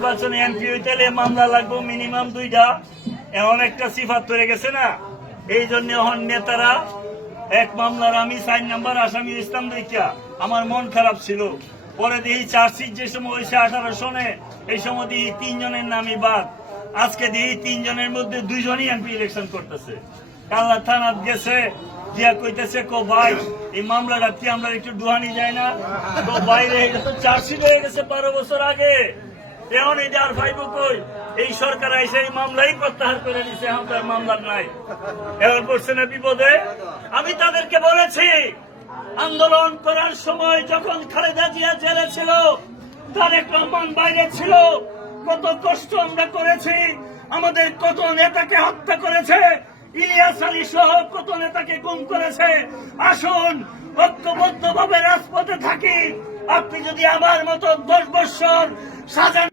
নির্বাচনে এমপি হইতে মামলা লাগবে মিনিমাম 2টা। এমন একটা সিফাত ধরে গেছে না, এই জন্য এখন নেতারা এক মামলার আমি 4 নাম্বার আসামি ইসলাম দেখা আমার মন খারাপ ছিল। পরে দেখি চার্জশিট যে সময় হয়েছে 18 সনে, এই সময় দেখি 3 জনের নামই বাদ। আজকে দেখি 3 জনের মধ্যে 2 জনই এমপি ইলেকশন করতেছে। কাল্লা থানাত গেছে দিয়া কইতেছে কো ভাই এই মামলাটা কি আমরা একটু ডুহানি যায় না? তো বাইরে এটা তো চার্জশিট হয়ে গেছে 12 বছর আগে। এখন এটা আর ভাইব কই? এই সরকার এসে এই মামলাই প্রত্যাহার করে নিছে, আমার মামলা নাই। এখন পড়ছে না বিপদে। আমি তাদেরকে বলেছি আন্দোলন করার সময় যখন খালেদা জিয়া জেলে ছিল, তারেক রহমান বাইরে ছিল, কত কষ্ট আমরা করেছি, আমাদের কত নেতাকে হত্যা করেছে, ইলিয়াস আলী সহ কত নেতাকে গুম করেছে। আসুন ঐক্যবদ্ধ ভাবে রাজপথে থাকি। আপনি যদি আমার মতো 10 বছর সাজা